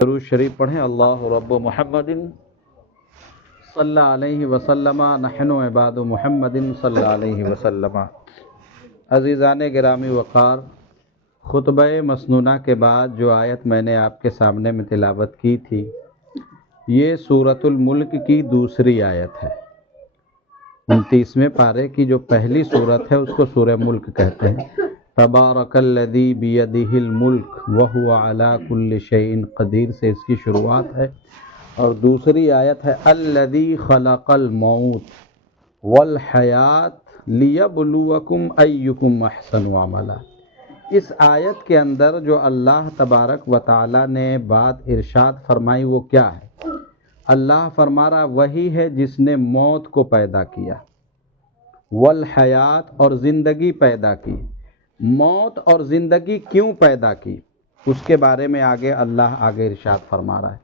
درود شریف پڑھیں۔ اللہ رب محمد صلی اللہ علیہ وسلم نحن عباد محمد صلی اللہ علیہ وسلم۔ عزیزان گرامی وقار، خطبہ مسنونہ کے بعد جو آیت میں نے آپ کے سامنے میں تلاوت کی تھی، یہ سورۃ الملک کی دوسری آیت ہے۔ 29ویں پارے کی جو پہلی سورت ہے اس کو سورہ ملک کہتے ہیں۔ تبارک الذی بیدہ الملک وہو علی کل شیء قدیر سے اس کی شروعات ہے، اور دوسری آیت ہے الذی خلق الموت والحیات لیبلوکم ایکم احسن عملا۔ اس آیت کے اندر جو اللہ تبارک و تعالی نے بات ارشاد فرمائی وہ کیا ہے؟ اللہ فرما رہا وہی ہے جس نے موت کو پیدا کیا، والحیات اور زندگی پیدا کی۔ موت اور زندگی کیوں پیدا کی اس کے بارے میں اللہ آگے ارشاد فرما رہا ہے،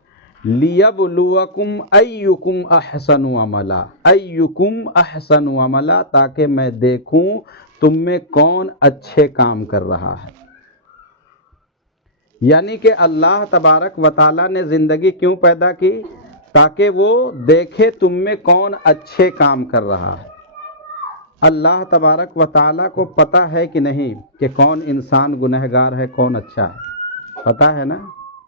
لیبلوکم ایکم احسن عملا، ایکم احسن عملا، تاکہ میں دیکھوں تم میں کون اچھے کام کر رہا ہے۔ یعنی کہ اللہ تبارک و تعالیٰ نے زندگی کیوں پیدا کی؟ تاکہ وہ دیکھے تم میں کون اچھے کام کر رہا ہے۔ اللہ تبارک و تعالیٰ کو پتہ ہے کہ نہیں کہ کون انسان گنہگار ہے، کون اچھا ہے؟ پتہ ہے نا؟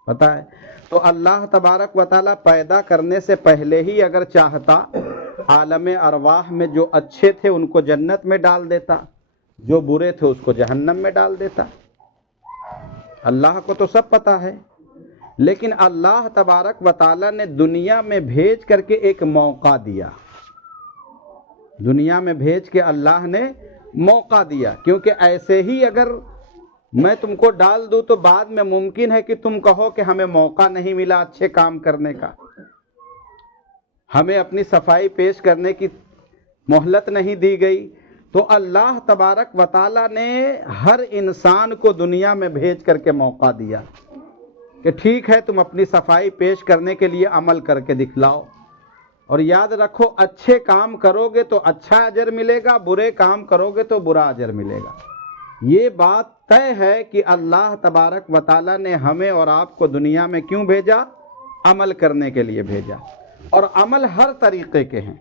پتہ ہے۔ تو اللہ تبارک و تعالیٰ پیدا کرنے سے پہلے ہی اگر چاہتا عالم ارواح میں جو اچھے تھے ان کو جنت میں ڈال دیتا، جو برے تھے اس کو جہنم میں ڈال دیتا۔ اللہ کو تو سب پتہ ہے، لیکن اللہ تبارک و تعالیٰ نے دنیا میں بھیج کر کے ایک موقع دیا۔ دنیا میں بھیج کے اللہ نے موقع دیا، کیونکہ ایسے ہی اگر میں تم کو ڈال دوں تو بعد میں ممکن ہے کہ تم کہو کہ ہمیں موقع نہیں ملا اچھے کام کرنے کا، ہمیں اپنی صفائی پیش کرنے کی مہلت نہیں دی گئی۔ تو اللہ تبارک و تعالیٰ نے ہر انسان کو دنیا میں بھیج کر کے موقع دیا کہ ٹھیک ہے تم اپنی صفائی پیش کرنے کے لیے عمل کر کے دکھلاؤ، اور یاد رکھو اچھے کام کرو گے تو اچھا اجر ملے گا، برے کام کرو گے تو برا اجر ملے گا۔ یہ بات طے ہے کہ اللہ تبارک و تعالیٰ نے ہمیں اور آپ کو دنیا میں کیوں بھیجا؟ عمل کرنے کے لیے بھیجا، اور عمل ہر طریقے کے ہیں،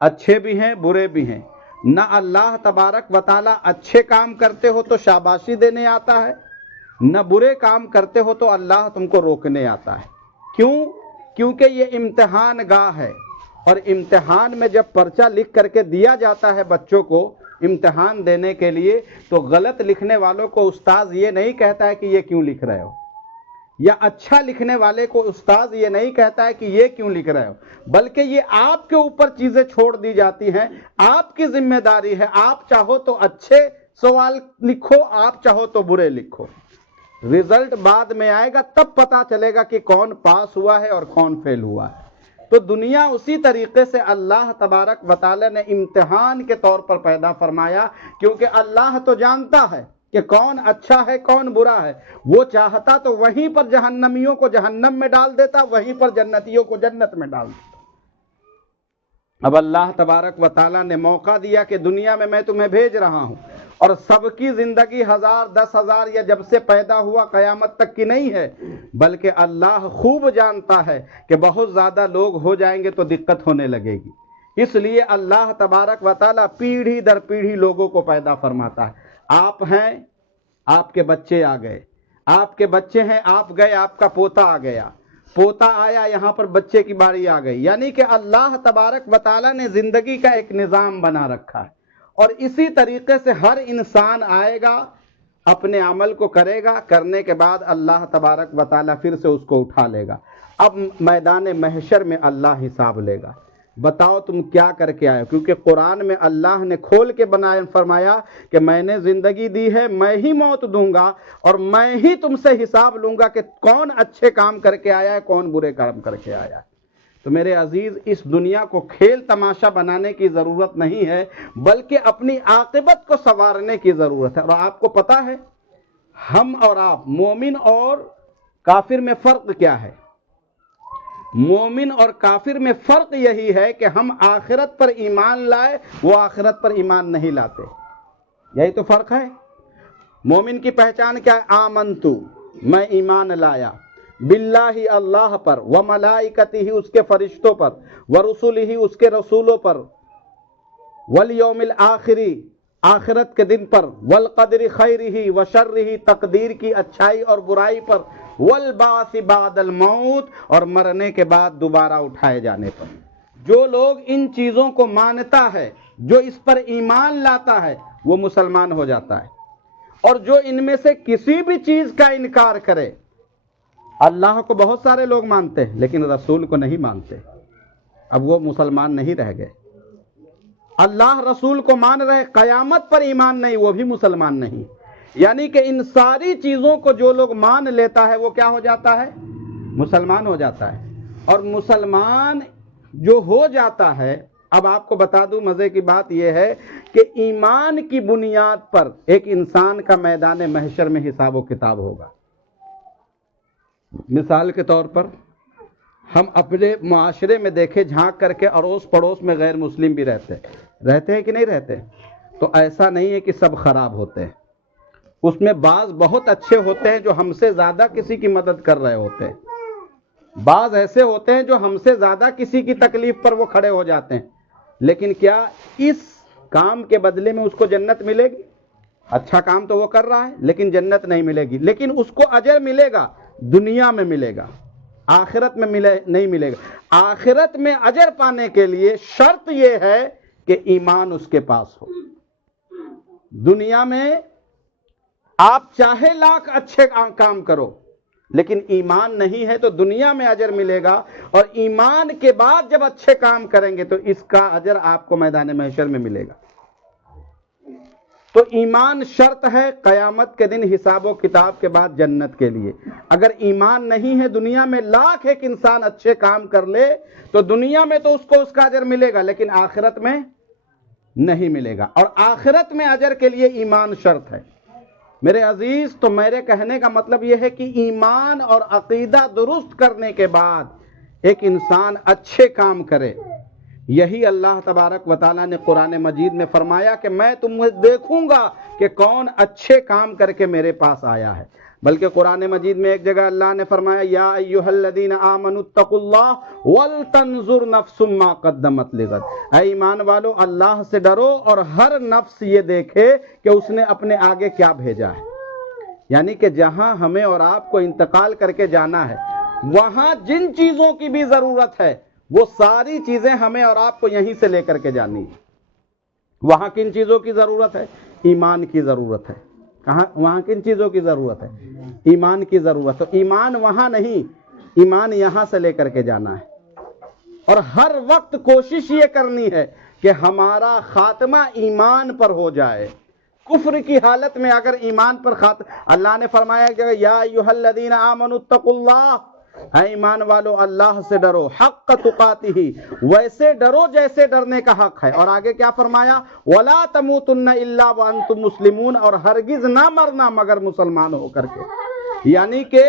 اچھے بھی ہیں برے بھی ہیں۔ نہ اللہ تبارک و تعالیٰ اچھے کام کرتے ہو تو شاباشی دینے آتا ہے، نہ برے کام کرتے ہو تو اللہ تم کو روکنے آتا ہے۔ کیوں؟ کیونکہ یہ امتحان گاہ ہے، اور امتحان میں جب پرچہ لکھ کر کے دیا جاتا ہے بچوں کو امتحان دینے کے لیے، تو غلط لکھنے والوں کو استاذ یہ نہیں کہتا ہے کہ یہ کیوں لکھ رہے ہو، یا اچھا لکھنے والے کو استاذ یہ نہیں کہتا ہے کہ یہ کیوں لکھ رہے ہو، بلکہ یہ آپ کے اوپر چیزیں چھوڑ دی جاتی ہیں، آپ کی ذمہ داری ہے۔ آپ چاہو تو اچھے سوال لکھو، آپ چاہو تو برے لکھو۔ رزلٹ بعد میں آئے گا، تب پتا چلے گا کہ کون پاس ہوا ہے اور کون فیل ہوا ہے۔ تو دنیا اسی طریقے سے اللہ تبارک و تعالی نے امتحان کے طور پر پیدا فرمایا، کیونکہ اللہ تو جانتا ہے کہ کون اچھا ہے کون برا ہے۔ وہ چاہتا تو وہیں پر جہنمیوں کو جہنم میں ڈال دیتا، وہیں پر جنتیوں کو جنت میں ڈال دیتا۔ اب اللہ تبارک و تعالیٰ نے موقع دیا کہ دنیا میں تمہیں بھیج رہا ہوں، اور سب کی زندگی 1000 10,000 یا جب سے پیدا ہوا قیامت تک کی نہیں ہے، بلکہ اللہ خوب جانتا ہے کہ بہت زیادہ لوگ ہو جائیں گے تو دقت ہونے لگے گی۔ اس لیے اللہ تبارک و تعالیٰ پیڑھی در پیڑھی لوگوں کو پیدا فرماتا ہے۔ آپ ہیں، آپ کے بچے آ گئے، آپ کے بچے ہیں، آپ گئے، آپ کا پوتا آ گیا، پوتا آیا، یہاں پر بچے کی باری آ گئی۔ یعنی کہ اللہ تبارک و تعالیٰ نے زندگی کا ایک نظام بنا رکھا ہے، اور اسی طریقے سے ہر انسان آئے گا، اپنے عمل کو کرے گا، کرنے کے بعد اللہ تبارک و تعالیٰ پھر سے اس کو اٹھا لے گا۔ اب میدان محشر میں اللہ حساب لے گا، بتاؤ تم کیا کر کے آئے ہو؟ کیونکہ قرآن میں اللہ نے کھول کے فرمایا کہ میں نے زندگی دی ہے، میں ہی موت دوں گا، اور میں ہی تم سے حساب لوں گا کہ کون اچھے کام کر کے آیا ہے کون برے کام کر کے آیا ہے۔ تو میرے عزیز، اس دنیا کو کھیل تماشا بنانے کی ضرورت نہیں ہے، بلکہ اپنی عاقبت کو سنوارنے کی ضرورت ہے۔ اور آپ کو پتہ ہے ہم اور آپ، مومن اور کافر میں فرق کیا ہے؟ مومن اور کافر میں فرق یہی ہے کہ ہم آخرت پر ایمان لائے، وہ آخرت پر ایمان نہیں لاتے، یہی تو فرق ہے۔ مومن کی پہچان کیا ہے؟ آمنتو، میں ایمان لایا، باللہ اللہ پر، وملائکتہ اس کے فرشتوں پر، ورسلہ اس کے رسولوں پر، والیوم الآخری آخرت کے دن پر، والقدر خیرہ وشرہ تقدیر کی اچھائی اور برائی پر، والبعث بعد الموت اور مرنے کے بعد دوبارہ اٹھائے جانے پر۔ جو لوگ ان چیزوں کو مانتا ہے، جو اس پر ایمان لاتا ہے، وہ مسلمان ہو جاتا ہے۔ اور جو ان میں سے کسی بھی چیز کا انکار کرے، اللہ کو بہت سارے لوگ مانتے ہیں لیکن رسول کو نہیں مانتے، اب وہ مسلمان نہیں رہ گئے۔ اللہ رسول کو مان رہے، قیامت پر ایمان نہیں، وہ بھی مسلمان نہیں۔ یعنی کہ ان ساری چیزوں کو جو لوگ مان لیتا ہے وہ کیا ہو جاتا ہے؟ مسلمان ہو جاتا ہے۔ اور مسلمان جو ہو جاتا ہے، اب آپ کو بتا دوں مزے کی بات یہ ہے کہ ایمان کی بنیاد پر ایک انسان کا میدان محشر میں حساب و کتاب ہوگا۔ مثال کے طور پر ہم اپنے معاشرے میں دیکھیں جھانک کر کے، اڑوس پڑوس میں غیر مسلم بھی رہتے ہیں کہ نہیں رہتے؟ تو ایسا نہیں ہے کہ سب خراب ہوتے ہیں، اس میں بعض بہت اچھے ہوتے ہیں جو ہم سے زیادہ کسی کی مدد کر رہے ہوتے ہیں، بعض ایسے ہوتے ہیں جو ہم سے زیادہ کسی کی تکلیف پر وہ کھڑے ہو جاتے ہیں، لیکن کیا اس کام کے بدلے میں اس کو جنت ملے گی؟ اچھا کام تو وہ کر رہا ہے لیکن جنت نہیں ملے گی، لیکن اس کو اجر ملے گا، دنیا میں ملے گا، آخرت میں نہیں ملے گا۔ آخرت میں اجر پانے کے لیے شرط یہ ہے کہ ایمان اس کے پاس ہو۔ دنیا میں آپ چاہے لاکھ اچھے کام کرو، لیکن ایمان نہیں ہے تو دنیا میں اجر ملے گا، اور ایمان کے بعد جب اچھے کام کریں گے تو اس کا اجر آپ کو میدان محشر میں ملے گا۔ تو ایمان شرط ہے قیامت کے دن حساب و کتاب کے بعد جنت کے لیے۔ اگر ایمان نہیں ہے، دنیا میں لاکھ ایک انسان اچھے کام کر لے تو دنیا میں تو اس کو اس کا اجر ملے گا، لیکن آخرت میں نہیں ملے گا، اور آخرت میں اجر کے لیے ایمان شرط ہے۔ میرے عزیز، تو میرے کہنے کا مطلب یہ ہے کہ ایمان اور عقیدہ درست کرنے کے بعد ایک انسان اچھے کام کرے۔ یہی اللہ تبارک و تعالیٰ نے قرآن مجید میں فرمایا کہ میں تمہیں دیکھوں گا کہ کون اچھے کام کر کے میرے پاس آیا ہے۔ بلکہ قرآن مجید میں ایک جگہ اللہ نے فرمایا یا ایھا الذین آمنوا اتقوا اللہ ولتنظر نفس ما قدمت لغد، اے ایمان والو اللہ سے ڈرو اور ہر نفس یہ دیکھے کہ اس نے اپنے آگے کیا بھیجا ہے۔ یعنی کہ جہاں ہمیں اور آپ کو انتقال کر کے جانا ہے، وہاں جن چیزوں کی بھی ضرورت ہے وہ ساری چیزیں ہمیں اور آپ کو یہیں سے لے کر کے جانی ہے۔ وہاں کن چیزوں کی ضرورت ہے؟ ایمان کی ضرورت ہے۔ کہاں؟ وہاں کن چیزوں کی ضرورت ہے؟ ایمان کی ضرورت ہے۔ ایمان وہاں نہیں، ایمان یہاں سے لے کر کے جانا ہے، اور ہر وقت کوشش یہ کرنی ہے کہ ہمارا خاتمہ ایمان پر ہو جائے۔ کفر کی حالت میں اگر ایمان پر اللہ نے فرمایا کہ یا ایھا الذین آمنوا اتقوا اللہ، اے ایمان والو اللہ سے ڈرو، حق تقاتہ، ویسے ڈرو جیسے ڈرنے کا حق ہے۔ اور آگے کیا فرمایا؟ ولا تموتن الا وانتم مسلمون، اور ہرگز نہ مرنا مگر مسلمان ہو کر کے۔ یعنی کہ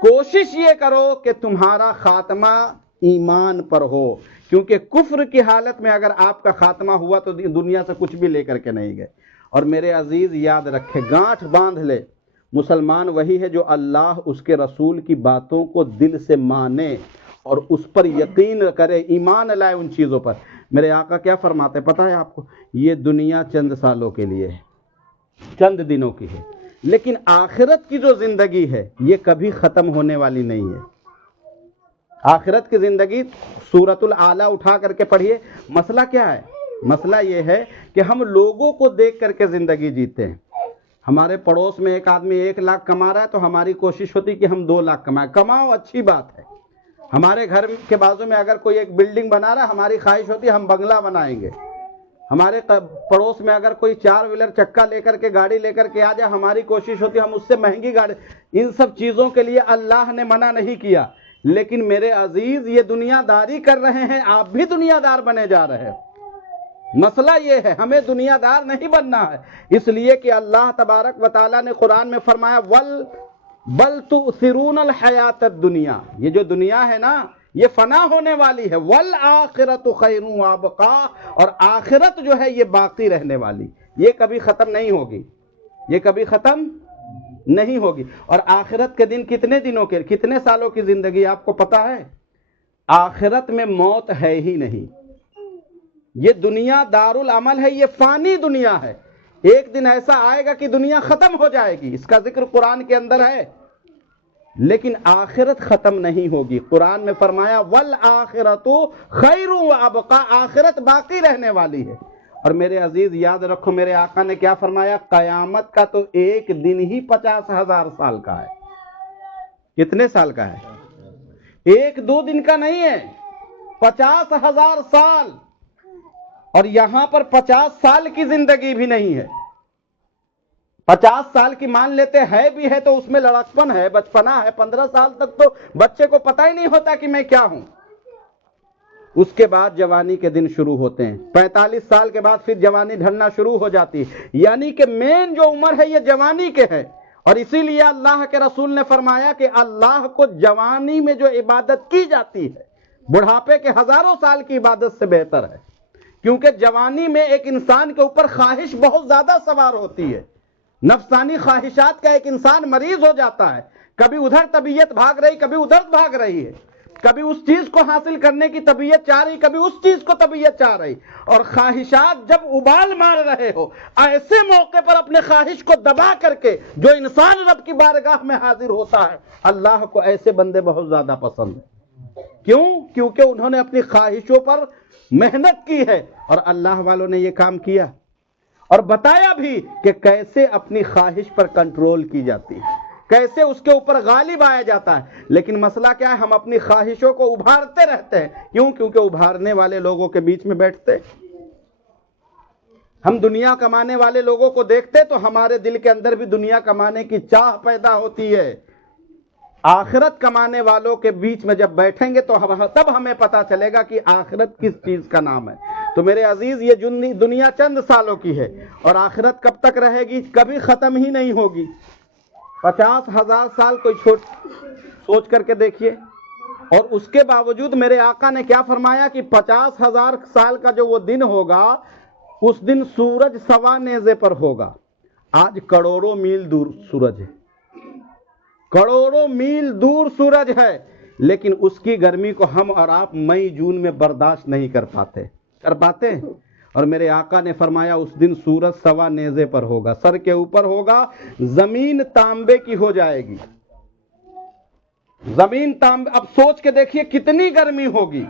کوشش یہ کرو کہ تمہارا خاتمہ ایمان پر ہو، کیونکہ کفر کی حالت میں اگر آپ کا خاتمہ ہوا تو دنیا سے کچھ بھی لے کر کے نہیں گئے۔ اور میرے عزیز یاد رکھے، گانٹھ باندھ لے، مسلمان وہی ہے جو اللہ اس کے رسول کی باتوں کو دل سے مانے اور اس پر یقین کرے، ایمان لائے ان چیزوں پر۔ میرے آقا کیا فرماتے پتہ ہے آپ کو؟ یہ دنیا چند سالوں کے لیے ہے، چند دنوں کی ہے، لیکن آخرت کی جو زندگی ہے یہ کبھی ختم ہونے والی نہیں ہے۔ آخرت کی زندگی سورۃ الاعلیٰ اٹھا کر کے پڑھیے، مسئلہ کیا ہے؟ مسئلہ یہ ہے کہ ہم لوگوں کو دیکھ کر کے زندگی جیتے ہیں۔ ہمارے پڑوس میں ایک آدمی 1 لاکھ کما رہا ہے تو ہماری کوشش ہوتی کہ ہم 2 لاکھ کمائیں۔ کماؤ، اچھی بات ہے۔ ہمارے گھر کے بازو میں اگر کوئی ایک بلڈنگ بنا رہا ہے، ہماری خواہش ہوتی ہے ہم بنگلہ بنائیں گے۔ ہمارے پڑوس میں اگر کوئی 4 ویلر چکا لے کر کے گاڑی لے کر کے آ جائے، ہماری کوشش ہوتی ہے ہم اس سے مہنگی گاڑی۔ ان سب چیزوں کے لیے اللہ نے منع نہیں کیا، لیکن میرے عزیز یہ دنیا داری کر رہے ہیں، آپ بھی دنیا دار بنے جا رہے ہیں۔ مسئلہ یہ ہے ہمیں دنیا دار نہیں بننا ہے، اس لیے کہ اللہ تبارک و تعالیٰ نے قرآن میں فرمایا بل تؤثرون الحیات الدنیا، یہ جو دنیا ہے نا یہ فنا ہونے والی ہے، والآخرۃ خیر وابقا، اور آخرت جو ہے یہ باقی رہنے والی، یہ کبھی ختم نہیں ہوگی، یہ کبھی ختم نہیں ہوگی۔ اور آخرت کے دن کتنے دنوں کے، کتنے سالوں کی زندگی آپ کو پتا ہے؟ آخرت میں موت ہے ہی نہیں۔ یہ دنیا دارالعمل ہے، یہ فانی دنیا ہے۔ ایک دن ایسا آئے گا کہ دنیا ختم ہو جائے گی، اس کا ذکر قرآن کے اندر ہے، لیکن آخرت ختم نہیں ہوگی۔ قرآن میں فرمایا والآخرۃ خیر وابقیٰ، آخرت باقی رہنے والی ہے۔ اور میرے عزیز یاد رکھو، میرے آقا نے کیا فرمایا؟ قیامت کا تو ایک دن ہی 50,000 سال کا ہے۔ کتنے سال کا ہے؟ ایک دو دن کا نہیں ہے، 50,000 سال۔ اور یہاں پر 50 سال کی زندگی بھی نہیں ہے۔ 50 سال کی مان لیتے ہے بھی ہے تو اس میں لڑکپن ہے، بچپنا ہے۔ 15 سال تک تو بچے کو پتہ ہی نہیں ہوتا کہ میں کیا ہوں۔ اس کے بعد جوانی کے دن شروع ہوتے ہیں، 45 سال کے بعد پھر جوانی ڈھلنا شروع ہو جاتی ہے، یعنی کہ مین جو عمر ہے یہ جوانی کے ہے۔ اور اسی لیے اللہ کے رسول نے فرمایا کہ اللہ کو جوانی میں جو عبادت کی جاتی ہے بڑھاپے کے ہزاروں سال کی عبادت سے بہتر ہے، کیونکہ جوانی میں ایک انسان کے اوپر خواہش بہت زیادہ سوار ہوتی ہے، نفسانی خواہشات کا ایک انسان مریض ہو جاتا ہے، کبھی ادھر طبیعت بھاگ رہی، کبھی ادھر بھاگ رہی ہے، کبھی اس چیز کو حاصل کرنے کی طبیعت چاہ رہی، کبھی اس چیز کو طبیعت چاہ رہی، اور خواہشات جب ابال مار رہے ہو، ایسے موقع پر اپنے خواہش کو دبا کر کے جو انسان رب کی بارگاہ میں حاضر ہوتا ہے، اللہ کو ایسے بندے بہت زیادہ پسند ہیں۔ کیوں؟ کیونکہ انہوں نے اپنی خواہشوں پر محنت کی ہے، اور اللہ والوں نے یہ کام کیا اور بتایا بھی کہ کیسے اپنی خواہش پر کنٹرول کی جاتی ہے، کیسے اس کے اوپر غالب آیا جاتا ہے۔ لیکن مسئلہ کیا ہے؟ ہم اپنی خواہشوں کو ابھارتے رہتے ہیں۔ کیوں؟ کیونکہ ابھارنے والے لوگوں کے بیچ میں بیٹھتے، ہم دنیا کمانے والے لوگوں کو دیکھتے تو ہمارے دل کے اندر بھی دنیا کمانے کی چاہ پیدا ہوتی ہے۔ آخرت کمانے والوں کے بیچ میں جب بیٹھیں گے تو تب ہمیں پتا چلے گا کہ آخرت کس چیز کا نام ہے۔ تو میرے عزیز یہ دنیا چند سالوں کی ہے، اور آخرت کب تک رہے گی؟ کبھی ختم ہی نہیں ہوگی۔ 50,000 سال کوئی سوچ کر کے دیکھیے۔ اور اس کے باوجود میرے آقا نے کیا فرمایا کہ 50,000 سال کا جو وہ دن ہوگا، اس دن سورج سوا نیزے پر ہوگا۔ آج کروڑوں میل دور سورج ہے، کروڑوں میل دور سورج ہے، لیکن اس کی گرمی کو ہم اور آپ مئی جون میں برداشت نہیں کر پاتے ہیں۔ اور میرے آقا نے فرمایا اس دن سورج سوا نیزے پر ہوگا، سر کے اوپر ہوگا، زمین تانبے کی ہو جائے گی، زمین تانبے۔ اب سوچ کے دیکھیے کتنی گرمی ہوگی،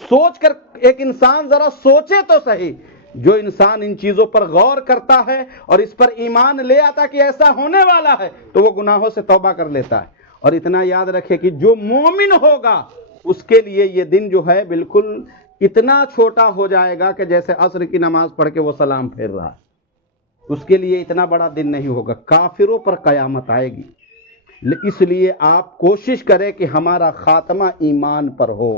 سوچ کر ایک انسان ذرا سوچے تو صحیح۔ جو انسان ان چیزوں پر غور کرتا ہے اور اس پر ایمان لے آتا کہ ایسا ہونے والا ہے تو وہ گناہوں سے توبہ کر لیتا ہے۔ اور اتنا یاد رکھے کہ جو مومن ہوگا اس کے لیے یہ دن جو ہے بالکل اتنا چھوٹا ہو جائے گا کہ جیسے عصر کی نماز پڑھ کے وہ سلام پھیر رہا ہے، اس کے لیے اتنا بڑا دن نہیں ہوگا۔ کافروں پر قیامت آئے گی، اس لیے آپ کوشش کریں کہ ہمارا خاتمہ ایمان پر ہو۔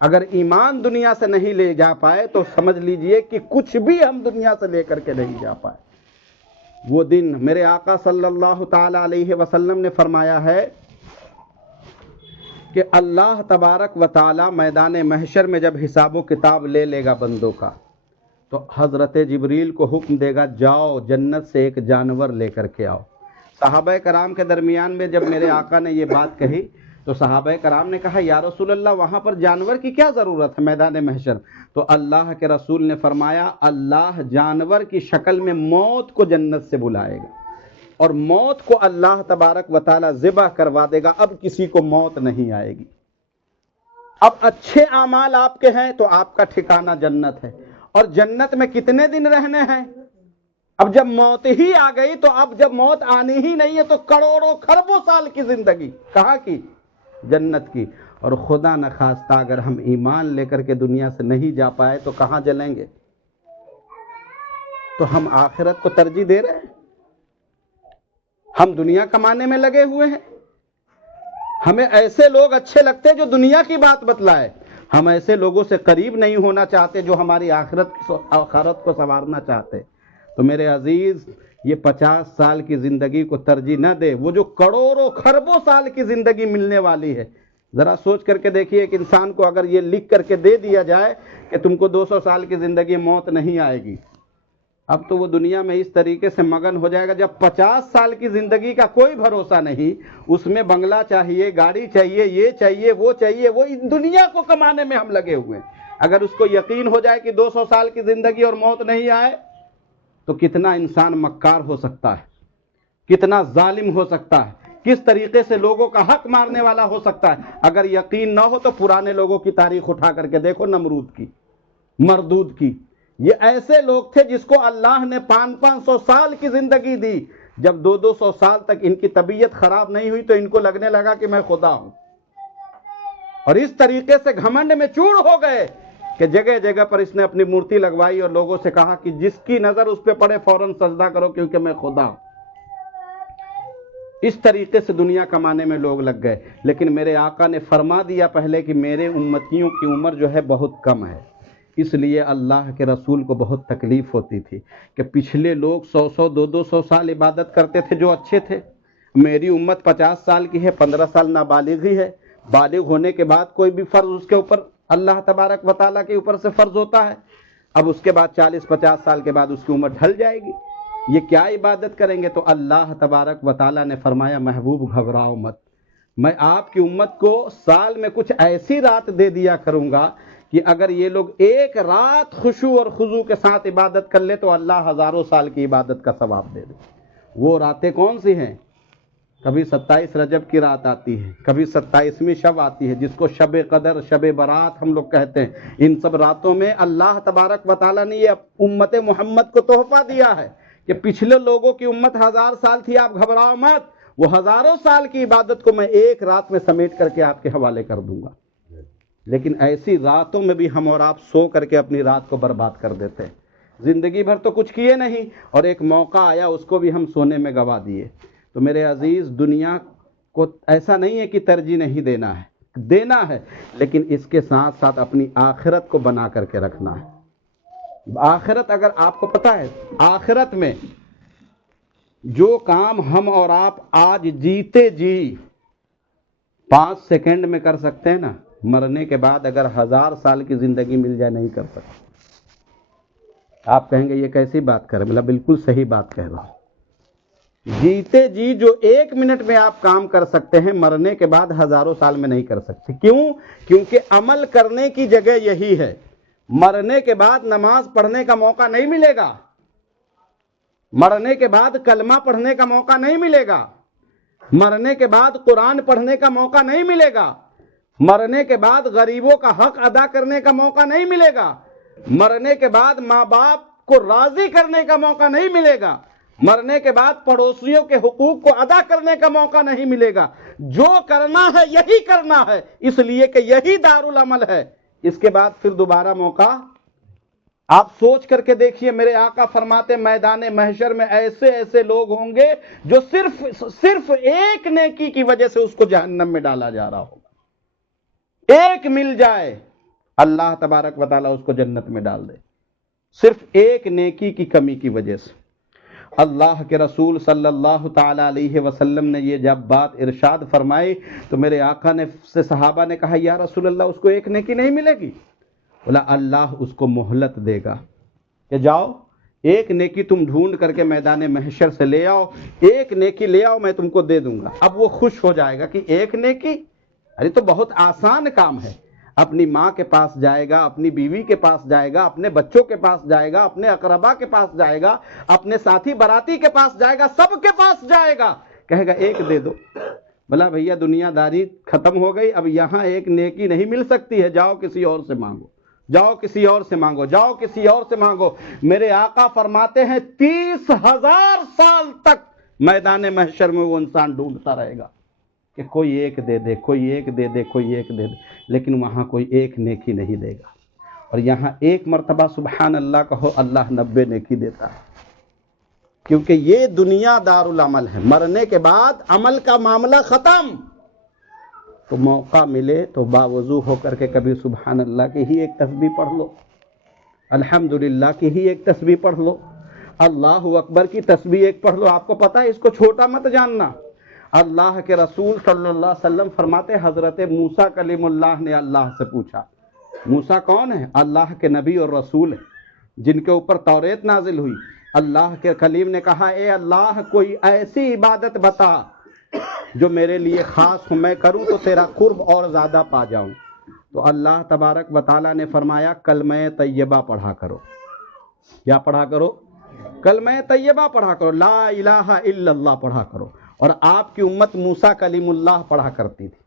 اگر ایمان دنیا سے نہیں لے جا پائے تو سمجھ لیجئے کہ کچھ بھی ہم دنیا سے لے کر کے نہیں جا پائے۔ وہ دن میرے آقا صلی اللہ تعالی علیہ وسلم نے فرمایا ہے کہ اللہ تبارک و تعالی میدان محشر میں جب حساب و کتاب لے گا بندوں کا، تو حضرت جبریل کو حکم دے گا جاؤ جنت سے ایک جانور لے کر کے آؤ۔ صحابہ کرام کے درمیان میں جب میرے آقا نے یہ بات کہی تو صحابہ کرام نے کہا یا رسول اللہ وہاں پر جانور کی کیا ضرورت ہے میدان محشر؟ تو اللہ کے رسول نے فرمایا اللہ جانور کی شکل میں موت کو جنت سے بلائے گا، اور موت کو اللہ تبارک و تعالی ذبح کروا دے گا، اب کسی کو موت نہیں آئے گی۔ اب اچھے اعمال آپ کے ہیں تو آپ کا ٹھکانہ جنت ہے، اور جنت میں کتنے دن رہنے ہیں؟ اب جب موت ہی آ گئی تو اب جب موت آنی ہی نہیں ہے تو کروڑوں خربوں سال کی زندگی کہاں کی؟ جنت کی۔ اور خدا نخواستہ اگر ہم ایمان لے کر کے دنیا سے نہیں جا پائے تو کہاں جلیں گے؟ تو ہم آخرت کو ترجیح دے رہے ہیں، ہم دنیا کمانے میں لگے ہوئے ہیں۔ ہمیں ایسے لوگ اچھے لگتے جو دنیا کی بات بتلائے، ہم ایسے لوگوں سے قریب نہیں ہونا چاہتے جو ہماری آخرت کو سنوارنا چاہتے۔ تو میرے عزیز یہ 50 سال کی زندگی کو ترجیح نہ دے، وہ جو کروڑوں خربوں سال کی زندگی ملنے والی ہے۔ ذرا سوچ کر کے دیکھیے ایک انسان کو اگر یہ لکھ کر کے دے دیا جائے کہ تم کو 200 سال کی زندگی موت نہیں آئے گی، اب تو وہ دنیا میں اس طریقے سے مگن ہو جائے گا، جب 50 سال کی زندگی کا کوئی بھروسہ نہیں، اس میں بنگلہ چاہیے، گاڑی چاہیے، یہ چاہیے، وہ چاہیے، وہ دنیا کو کمانے میں ہم لگے ہوئے ہیں۔ اگر اس کو یقین ہو جائے کہ 200 سال کی زندگی اور موت نہیں آئے تو کتنا انسان مکار ہو سکتا ہے، کتنا ظالم ہو سکتا ہے، کس طریقے سے لوگوں کا حق مارنے والا ہو سکتا ہے۔ اگر یقین نہ ہو تو پرانے لوگوں کی تاریخ اٹھا کر کے دیکھو، نمرود کی، مردود کی۔ یہ ایسے لوگ تھے جس کو اللہ نے 500 سال کی زندگی دی، جب 200 سال تک ان کی طبیعت خراب نہیں ہوئی تو ان کو لگنے لگا کہ میں خدا ہوں، اور اس طریقے سے گھمنڈ میں چور ہو گئے کہ جگہ جگہ پر اس نے اپنی مورتی لگوائی اور لوگوں سے کہا کہ جس کی نظر اس پہ پڑے فوراً سجدہ کرو کیونکہ میں خدا ہوں۔ اس طریقے سے دنیا کمانے میں لوگ لگ گئے، لیکن میرے آقا نے فرما دیا پہلے کہ میرے امتیوں کی عمر جو ہے بہت کم ہے، اس لیے اللہ کے رسول کو بہت تکلیف ہوتی تھی کہ پچھلے لوگ 100 200 سال عبادت کرتے تھے جو اچھے تھے، میری امت 50 سال کی ہے، 15 سال نابالغ ہی ہے، بالغ ہونے کے بعد کوئی بھی فرض اس کے اوپر اللہ تبارک و تعالیٰ کے اوپر سے فرض ہوتا ہے، اب اس کے بعد 40-50 سال کے بعد اس کی عمر ڈھل جائے گی، یہ کیا عبادت کریں گے؟ تو اللہ تبارک و تعالیٰ نے فرمایا محبوب گھبراؤ مت، میں آپ کی امت کو سال میں کچھ ایسی رات دے دیا کروں گا کہ اگر یہ لوگ ایک رات خشوع اور خضوع کے ساتھ عبادت کر لے تو اللہ ہزاروں سال کی عبادت کا ثواب دے دے۔ وہ راتیں کون سی ہیں؟ کبھی 27 رجب کی رات آتی ہے، کبھی 27ویں شب آتی ہے جس کو شب قدر، شب برات ہم لوگ کہتے ہیں۔ ان سب راتوں میں اللہ تبارک و تعالیٰ نے یہ امت محمد کو تحفہ دیا ہے کہ پچھلے لوگوں کی امت 1000 سال تھی، آپ گھبراؤ مت، وہ ہزاروں سال کی عبادت کو میں ایک رات میں سمیٹ کر کے آپ کے حوالے کر دوں گا۔ لیکن ایسی راتوں میں بھی ہم اور آپ سو کر کے اپنی رات کو برباد کر دیتے ہیں، زندگی بھر تو کچھ کیے نہیں اور ایک موقع آیا اس کو بھی ہم سونے میں گوا دیے۔ تو میرے عزیز، دنیا کو ایسا نہیں ہے کہ ترجیح نہیں دینا ہے، لیکن اس کے ساتھ ساتھ اپنی آخرت کو بنا کر کے رکھنا ہے۔ آخرت، اگر آپ کو پتہ ہے آخرت میں جو کام ہم اور آپ آج جیتے جی 5 سیکنڈ میں کر سکتے ہیں نا، مرنے کے بعد اگر 1000 سال کی زندگی مل جائے نہیں کر سکتے۔ آپ کہیں گے یہ کیسی بات کر رہے ہیں؟ بولا بالکل صحیح بات کہہ رہا ہوں۔ جیتے جی جو 1 منٹ میں آپ کام کر سکتے ہیں، مرنے کے بعد ہزاروں سال میں نہیں کر سکتے۔ کیوں؟ کیونکہ عمل کرنے کی جگہ یہی ہے۔ مرنے کے بعد نماز پڑھنے کا موقع نہیں ملے گا، مرنے کے بعد کلمہ پڑھنے کا موقع نہیں ملے گا، مرنے کے بعد قرآن پڑھنے کا موقع نہیں ملے گا، مرنے کے بعد غریبوں کا حق ادا کرنے کا موقع نہیں ملے گا، مرنے کے بعد ماں باپ کو راضی کرنے کا موقع نہیں ملے گا، مرنے کے بعد پڑوسیوں کے حقوق کو ادا کرنے کا موقع نہیں ملے گا۔ جو کرنا ہے یہی کرنا ہے، اس لیے کہ یہی دارالعمل ہے۔ اس کے بعد پھر دوبارہ موقع، آپ سوچ کر کے دیکھیے، میرے آقا فرماتے میدان محشر میں ایسے ایسے لوگ ہوں گے جو صرف ایک نیکی کی وجہ سے اس کو جہنم میں ڈالا جا رہا ہوگا۔ ایک مل جائے اللہ تبارک و تعالیٰ اس کو جنت میں ڈال دے، صرف ایک نیکی کی کمی کی وجہ سے۔ اللہ کے رسول صلی اللہ تعالی علیہ وسلم نے یہ جب بات ارشاد فرمائی تو میرے آقا نے سے صحابہ نے کہا یا رسول اللہ اس کو ایک نیکی نہیں ملے گی؟ بولا اللہ اس کو مہلت دے گا کہ جاؤ ایک نیکی تم ڈھونڈ کر کے میدان محشر سے لے آؤ، ایک نیکی لے آؤ، میں تم کو دے دوں گا۔ اب وہ خوش ہو جائے گا کہ ایک نیکی، ارے تو بہت آسان کام ہے۔ اپنی ماں کے پاس جائے گا، اپنی بیوی کے پاس جائے گا، اپنے بچوں کے پاس جائے گا، اپنے اقربا کے پاس جائے گا، اپنے ساتھی براتی کے پاس جائے گا، سب کے پاس جائے گا، کہے گا ایک دے دو۔ بلا بھیا دنیا داری ختم ہو گئی، اب یہاں ایک نیکی نہیں مل سکتی ہے، جاؤ کسی اور سے مانگو، جاؤ کسی اور سے مانگو، جاؤ کسی اور سے مانگو۔ میرے آقا فرماتے ہیں 30,000 سال تک میدان محشر میں وہ انسان ڈھونڈتا رہے گا کہ کوئی ایک دے دے، کوئی ایک دے دے، کوئی ایک دے دے، لیکن وہاں کوئی ایک نیکی نہیں دے گا۔ اور یہاں ایک مرتبہ سبحان اللہ کہو، اللہ 90 نیکی دیتا ہے، کیونکہ یہ دنیا دارالعمل ہے، مرنے کے بعد عمل کا معاملہ ختم۔ تو موقع ملے تو باوضو ہو کر کے کبھی سبحان اللہ کی ہی ایک تسبیح پڑھ لو، الحمدللہ کی ہی ایک تسبیح پڑھ لو، اللہ اکبر کی تسبیح ایک پڑھ لو۔ آپ کو پتہ ہے اس کو چھوٹا مت جاننا۔ اللہ کے رسول صلی اللہ علیہ وسلم فرماتے حضرت موسیٰ کلیم اللہ نے اللہ سے پوچھا، موسیٰ کون ہے؟ اللہ کے نبی اور رسول ہیں جن کے اوپر توریت نازل ہوئی۔ اللہ کے کلیم نے کہا اے اللہ کوئی ایسی عبادت بتا جو میرے لیے خاص ہو، میں کروں تو تیرا قرب اور زیادہ پا جاؤں۔ تو اللہ تبارک و تعالیٰ نے فرمایا کلمہ طیبہ پڑھا کرو۔ کیا پڑھا کرو؟ کلمہ طیبہ پڑھا کرو، لا الہ الا اللہ پڑھا کرو۔ اور آپ کی امت موسیٰ کلیم اللہ پڑھا کرتی تھی،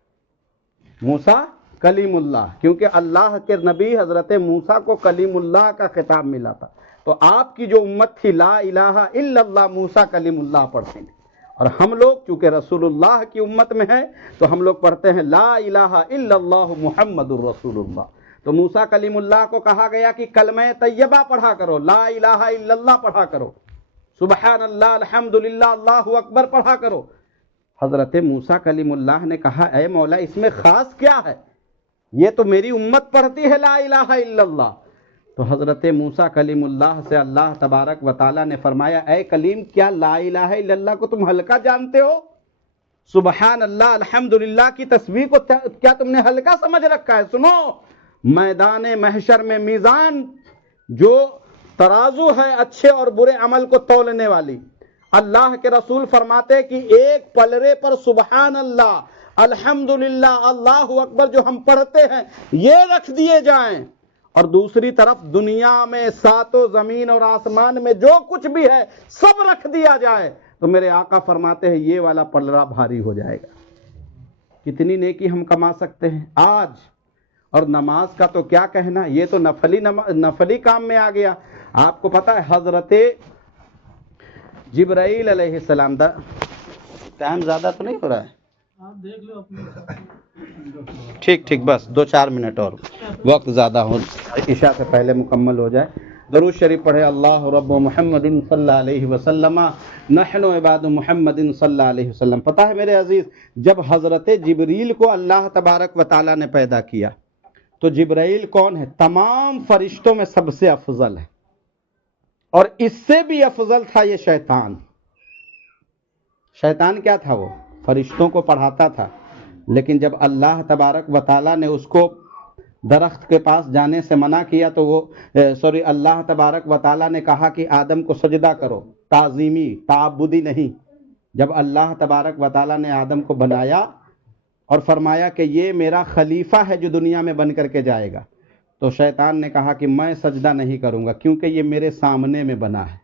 موسیٰ کلیم اللہ، کیونکہ اللہ کے نبی حضرت موسیٰ کو کلیم اللہ کا خطاب ملا تھا، تو آپ کی جو امت تھی لا الہ الا اللہ موسیٰ کلیم اللہ پڑھتے تھے۔ اور ہم لوگ چونکہ رسول اللہ کی امت میں ہیں تو ہم لوگ پڑھتے ہیں لا الہ الا اللہ محمد الرسول اللہ۔ تو موسیٰ کلیم اللہ کو کہا گیا کہ کلمہ طیبہ پڑھا کرو، لا الہ الا اللہ پڑھا کرو، سبحان اللہ الحمدللہ اللہ اکبر پڑھا کرو۔ حضرت موسیٰ کلیم اللہ نے کہا اے مولا اس میں خاص کیا ہے؟ یہ تو میری امت پڑھتی ہے لا الہ الا اللہ۔ تو حضرت موسیٰ کلیم اللہ سے اللہ تبارک و تعالیٰ نے فرمایا اے کلیم کیا لا الہ الا اللہ کو تم ہلکا جانتے ہو؟ سبحان اللہ الحمدللہ کی تسبیح کو کیا تم نے ہلکا سمجھ رکھا ہے؟ سنو، میدان محشر میں میزان جو ترازو ہے اچھے اور برے عمل کو تولنے والی، اللہ کے رسول فرماتے کہ ایک پلڑے پر سبحان اللہ الحمدللہ اللہ اکبر جو ہم پڑھتے ہیں یہ رکھ دیے جائیں، اور دوسری طرف دنیا میں ساتوں زمین اور آسمان میں جو کچھ بھی ہے سب رکھ دیا جائے، تو میرے آقا فرماتے ہیں یہ والا پلڑا بھاری ہو جائے گا۔ کتنی نیکی ہم کما سکتے ہیں آج۔ اور نماز کا تو کیا کہنا، یہ تو نفلی کام میں آ گیا۔ آپ کو پتا ہے حضرت جبرائیل علیہ السلام دا ٹائم زیادہ تو نہیں ہو رہا ہے؟ دیکھ لو اپنے ٹھیک بس 2-4 منٹ اور وقت زیادہ ہو، عشاء سے پہلے مکمل ہو جائے۔ درود شریف پڑھے اللہ رب محمد صلی اللہ علیہ وسلم نحن عباد محمد صلی اللہ علیہ وسلم۔ پتہ ہے میرے عزیز جب حضرت جبریل کو اللہ تبارک و تعالیٰ نے پیدا کیا تو جبرائیل کون ہے؟ تمام فرشتوں میں سب سے افضل ہے، اور اس سے بھی افضل تھا یہ شیطان۔ شیطان کیا تھا؟ وہ فرشتوں کو پڑھاتا تھا، لیکن جب اللہ تبارک و تعالیٰ نے اس کو درخت کے پاس جانے سے منع کیا تو وہ اللہ تبارک و تعالیٰ نے کہا کہ آدم کو سجدہ کرو، تعظیمی تعبدی نہیں۔ جب اللہ تبارک و تعالیٰ نے آدم کو بنایا اور فرمایا کہ یہ میرا خلیفہ ہے جو دنیا میں بن کر کے جائے گا، تو شیطان نے کہا کہ میں سجدہ نہیں کروں گا کیونکہ یہ میرے سامنے میں بنا ہے۔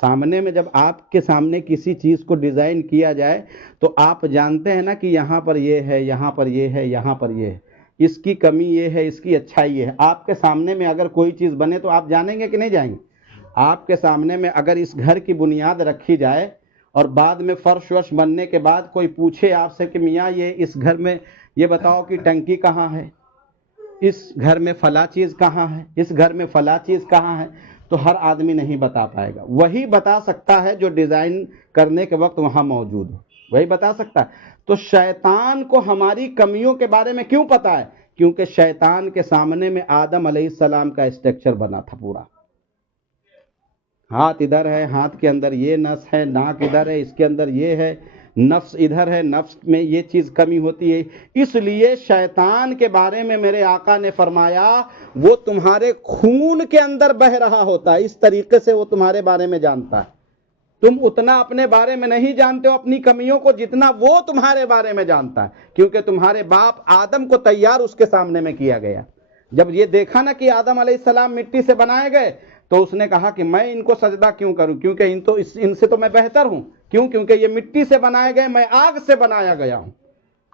سامنے میں جب آپ کے سامنے کسی چیز کو ڈیزائن کیا جائے تو آپ جانتے ہیں نا کہ یہاں پر یہ ہے، یہاں پر یہ ہے، یہاں پر یہ ہے، اس کی کمی یہ ہے، اس کی اچھائی یہ ہے۔ آپ کے سامنے میں اگر کوئی چیز بنے تو آپ جانیں گے کہ نہیں جائیں گے؟ آپ کے سامنے میں اگر اس گھر کی بنیاد رکھی جائے اور بعد میں فرش ورش بننے کے بعد کوئی پوچھے آپ سے کہ میاں یہ اس گھر میں یہ بتاؤ کہ ٹنکی کہاں ہے، اس گھر میں فلاں چیز کہاں ہے، اس گھر میں فلاں چیز کہاں ہے، تو ہر آدمی نہیں بتا پائے گا۔ وہی بتا سکتا ہے جو ڈیزائن کرنے کے وقت وہاں موجود ہو، وہی بتا سکتا ہے۔ تو شیطان کو ہماری کمیوں کے بارے میں کیوں پتا ہے؟ کیونکہ شیطان کے سامنے میں آدم علیہ السلام کا اسٹرکچر بنا تھا پورا۔ ہاتھ ادھر ہے، ہاتھ کے اندر یہ نس ہے، ناک ادھر ہے، اس کے اندر یہ ہے، نفس ادھر ہے، نفس میں یہ چیز کمی ہوتی ہے۔ اس لیے شیطان کے بارے میں میرے آقا نے فرمایا وہ تمہارے خون کے اندر بہ رہا ہوتا ہے، اس طریقے سے وہ تمہارے بارے میں جانتا ہے۔ تم اتنا اپنے بارے میں نہیں جانتے ہو اپنی کمیوں کو جتنا وہ تمہارے بارے میں جانتا ہے، کیونکہ تمہارے باپ آدم کو تیار اس کے سامنے میں کیا گیا۔ جب یہ دیکھا نا کہ آدم علیہ السلام مٹی سے بنائے گئے تو اس نے کہا کہ میں ان کو سجدہ کیوں کروں، کیونکہ ان سے تو میں بہتر ہوں، کیوں؟ کیونکہ یہ مٹی سے بنائے گئے، میں آگ سے بنایا گیا ہوں۔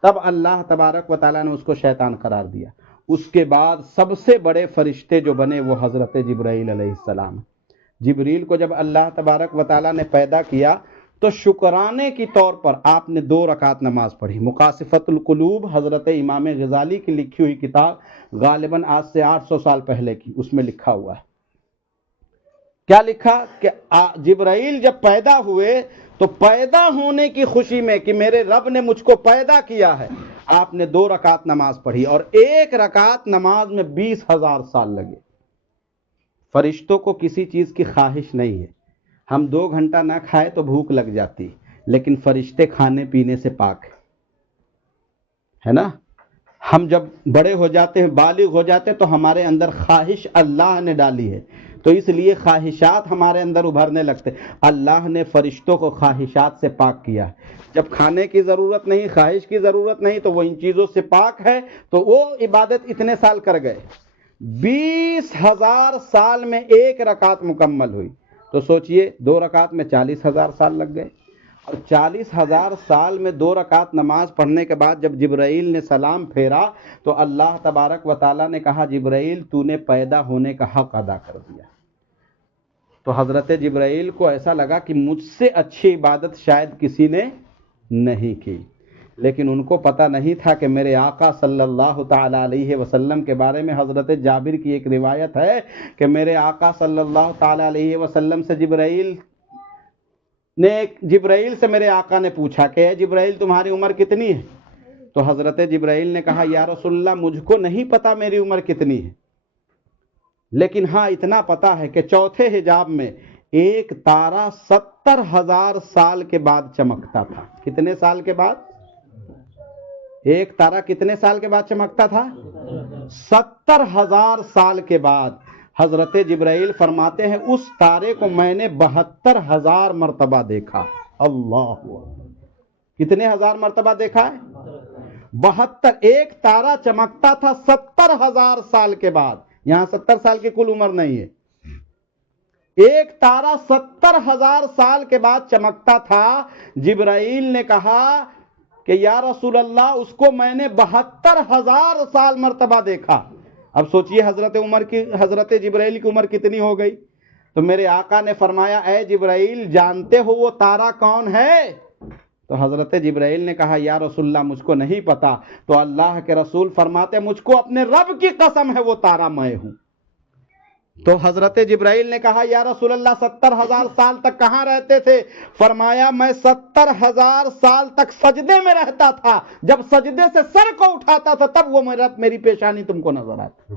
تب اللہ تبارک و تعالیٰ نے اس کو شیطان قرار دیا۔ اس کے بعد سب سے بڑے فرشتے جو بنے وہ حضرت جبرائیل علیہ السلام۔ جبریل کو جب اللہ تبارک و تعالیٰ نے پیدا کیا تو شکرانے کی طور پر آپ نے 2 رکعت نماز پڑھی۔ مقاصفۃ القلوب حضرت امام غزالی کی لکھی ہوئی کتاب، غالباً آج سے 800 سال پہلے کی، اس میں لکھا ہوا ہے۔ کیا لکھا کہ جبرائیل جب پیدا ہوئے تو پیدا ہونے کی خوشی میں کہ میرے رب نے مجھ کو پیدا کیا ہے، آپ نے 2 رکعت نماز پڑھی، اور 1 رکعت نماز میں 20,000 سال لگے۔ فرشتوں کو کسی چیز کی خواہش نہیں ہے۔ ہم 2 گھنٹہ نہ کھائے تو بھوک لگ جاتی، لیکن فرشتے کھانے پینے سے پاک ہے نا؟ ہم جب بڑے ہو جاتے ہیں، بالغ ہو جاتے ہیں، تو ہمارے اندر خواہش اللہ نے ڈالی ہے، تو اس لیے خواہشات ہمارے اندر ابھرنے لگتے. اللہ نے فرشتوں کو خواہشات سے پاک کیا ہے. جب کھانے کی ضرورت نہیں، خواہش کی ضرورت نہیں، تو وہ ان چیزوں سے پاک ہے، تو وہ عبادت اتنے سال کر گئے. 20,000 سال میں ایک رکعت مکمل ہوئی، تو سوچئے 2 رکعت میں 40,000 سال لگ گئے. اور 40,000 سال میں 2 رکعت نماز پڑھنے کے بعد جب جبرائیل نے سلام پھیرا تو اللہ تبارک و تعالیٰ نے کہا جبرائیل تو نے پیدا ہونے کا حق ادا کر دیا. تو حضرت جبرائیل کو ایسا لگا کہ مجھ سے اچھی عبادت شاید کسی نے نہیں کی، لیکن ان کو پتہ نہیں تھا کہ میرے آقا صلی اللہ تعالی علیہ وسلم کے بارے میں حضرت جابر کی ایک روایت ہے کہ میرے آقا صلی اللہ تعالی علیہ وسلم سے جبرائیل سے میرے آقا نے پوچھا کہ اے جبرائیل تمہاری عمر کتنی ہے؟ تو حضرت جبرائیل نے کہا یا رسول اللہ مجھ کو نہیں پتا میری عمر کتنی ہے، لیکن ہاں اتنا پتا ہے کہ چوتھے حجاب میں ایک تارا 70,000 سال کے بعد چمکتا تھا. کتنے سال کے بعد؟ ایک تارا کتنے سال کے بعد چمکتا تھا؟ 70,000 سال کے بعد. حضرت جبرائیل فرماتے ہیں اس تارے کو میں نے 72,000 مرتبہ دیکھا. اللہ کتنے ہزار مرتبہ دیکھا ہے؟ 72. ایک تارا چمکتا تھا 70,000 سال کے بعد. یہاں 70 سال کی کل عمر نہیں ہے، ایک تارا 70,000 سال کے بعد چمکتا تھا. جبرائیل نے کہا کہ یا رسول اللہ اس کو میں نے 72,000 سال مرتبہ دیکھا. اب سوچئے حضرت جبرائیل کی عمر کتنی ہو گئی. تو میرے آقا نے فرمایا اے جبرائیل جانتے ہو وہ تارا کون ہے؟ تو حضرت جبرائیل نے کہا یا رسول اللہ مجھ کو نہیں پتا. تو اللہ کے رسول فرماتے مجھ کو اپنے رب کی قسم ہے وہ تارا میں ہوں. تو حضرت جبرائیل نے کہا یا رسول اللہ 70,000 سال تک کہاں رہتے تھے؟ فرمایا میں 70,000 سال تک سجدے میں رہتا تھا، جب سجدے سے سر کو اٹھاتا تھا تب وہ میری پیشانی تم کو نظر آتی.